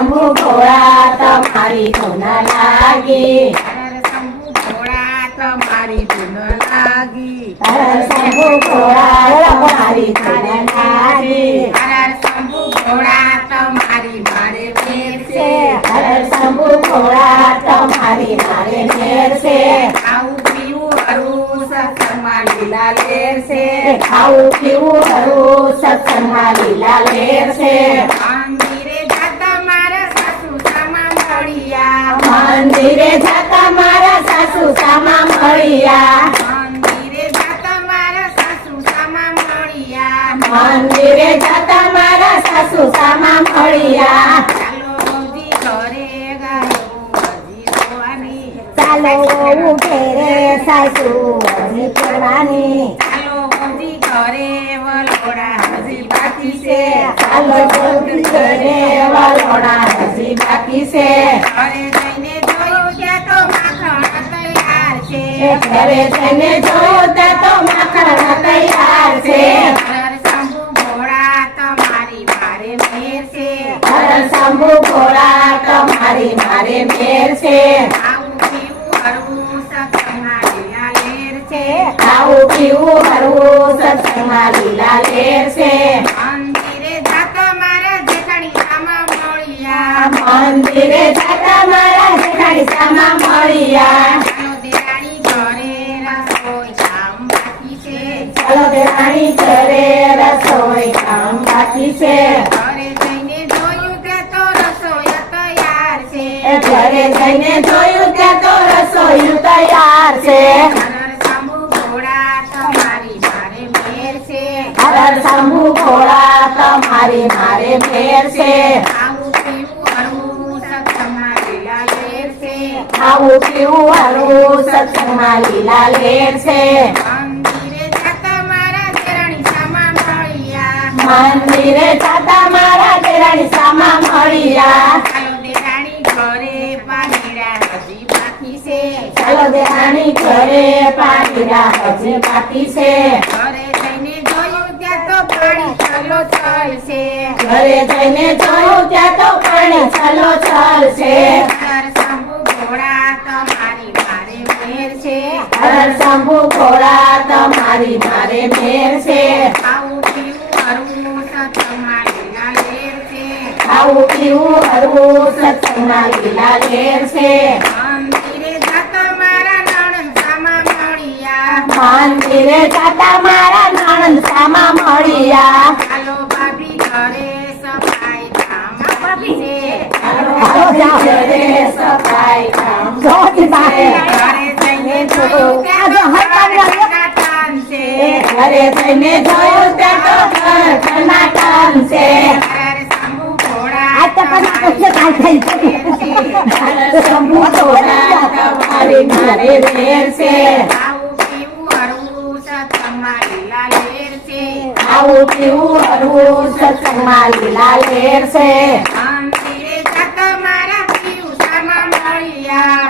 શંભુ ભોળા તમારી ધૂન લાગી હર શંભુ ભોળા તમારી ધૂન લાગી હર શંભુ ભોળા તમારી ધૂન લાગી હર શંભુ ભોળા તમારી મારે મેર છે હર શંભુ ભોળા તમારી મારે મેર છે ખાવું પીવું હરવું સત્સંગમાં લીલા લેર છે ખાવું પીવું હરવું સત્સંગમાં લીલા લેર છે મંદિરે જતા મારા સાસુ સામા મળ્યા મંદિરે જતા મારા સાસુ સામા મળ્યા મંદિરે જતા મારા સાસુ સામા મળ્યા મંદિરે જતા મારા સાસુ સામા મળ્યા ચાલો બહુજી ઘરે ગયો હજી જોવાની ચાલો ઉઠે રે સાસુ હજી કરવાની ચાલો બહુજી ઘરે વલોડા હજી બાકી છે ચાલો ઉઠી રે વલોણા હજી બાકી છે ઘરે જઈને જોયું ત્યાં તો માખણ તૈયાર છે ઘરે જઈને જોયું ત્યાં તો માખણ તૈયાર છે હર શંભુ ભોળા તમારી મારે મેર છે હર શંભુ ભોળા તમારી મારે મેર છે ખાવું પીવું હરવું સત્સંગમાં લીલા લેર છે ખાવું પીવું હરવું સત્સંગમાં લીલા લેર છે મંદિરે જતા મારા જેઠાણી સામા મળ્યા મંદિરે જતા મારા જેઠાણી સામા મળ્યા ચાલો દેરાણી ઘરે રસોઈ કામ બાકી છે ચાલો દેરાણી ઘરે રસોઈ કામ બાકી છે ઘરે જઈને જોયું ત્યાં તો રસોઈ તૈયાર છે ઘરે જઈને જોયું ત્યાં તો રસોઈ તૈયાર છે હર શંભુ ભોળા તમારી મારે મેર છે હર શંભુ ભોળા તમારી મારે મેર છે ખાવું પીવું હરવું સત્સંગમાં લીલા લેર છે ખાવું પીવું હરવું સત્સંગમાં લીલા લેર છે મંદિરે જતા મારા દેરાણી સામા મળ્યા મંદિરે જતા મારા દેરાણી સામા મળ્યા ચાલો દેરાણી ઘરે પાણીડા હજી બાકી છે ચાલો દેરાણી ઘરે પાણીડા હજી બાકી છે ઘરે જઈને જોયું ત્યાં તો પાણી ચલો ચલ છે ઘરે જઈને જોયું ત્યાં તો પાણી છલો છલ છે હર શંભુ ભોળા તમારી મારે મેર છે હર શંભુ ભોળા તમારી મારે મેર છે ખાવું પીવું હરવું સત્સંગમાં લીલા લેર છે ખાવું પીવું હરવું સત્સંગમાં લીલા લેર છે મંદિરે જતા મારા નણંદ સામા મળ્યા મંદિરે જતા મારા નણંદ સામા મળ્યા ચાલો ભાભી ઘરે સફાઈ કામ બાકી છે ઘરે સફાઈ કામ ઘરે જઈને જોયું ત્યાં તો ટનાટન છે ઘરે જઈને જોયું ત્યાં તો ઘર ટનાટન છે હર શંભુ ભોળા તમારી શંભુ ભોળા તમારી મારે મેર છે ખાવું પીવું હરવું સત્સંગમાં લીલા લેર છે ખાવું પીવું હરવું સત્સંગમાં લીલા લેર છે મંદિરે જતા મારા પીવું સામા મળ્યા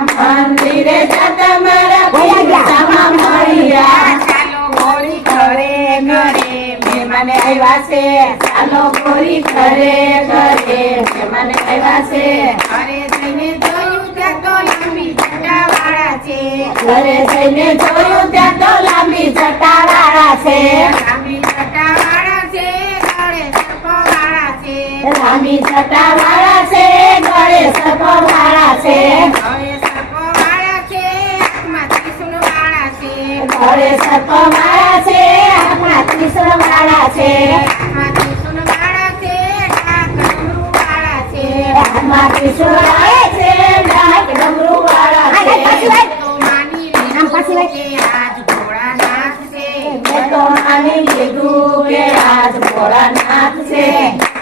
મંદિરે જતા મારા પીસામાં મળ્યા ચાલો ગોળી ઘરે ઘરે મહેમાન આવ્યા છે ચાલો ગોરી ઘરે ઘરે મહેમાન આવ્યા છે ઘરે જઈને જોયું ત્યાં તો લાંબી જટાવાળા છે ઘરે જઈને જોયું ત્યાં તો લાંબી જટાવાળા છે લાંબી જટાવાળા છે ગળે સર્પવાળા છે લાંબી જટાવાળા છે ગળે સર્પવાળા છે ગળે સર્પવાળા છે હાથમાં ત્રિશૂળવાળા છે ગળે સર્પવાળા છે હાથમાં ત્રિશૂળવાળા છે હાથમાં ત્રિશૂળવાળા છે હાથ ડમરૂવાળા છે હાથમાં ત્રિશૂળવાળા છે ડાક ડમરૂવાળા છે તો માની લીધું કે આજ ભોળાનાથ છે મેં તો માની લીધું કે આજ ભોળાનાથ છે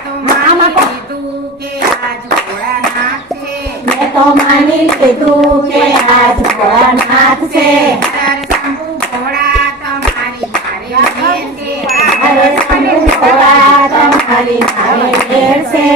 તો માની લીધું કે આજ ભોળાનાથ છે મેં તો માની લીધું કે આજ ભોળાનાથ છે હર શંભુ ભોળા તમારી મારે મેર છે હર શંભુ ભોળા તમારી મારે મેર છે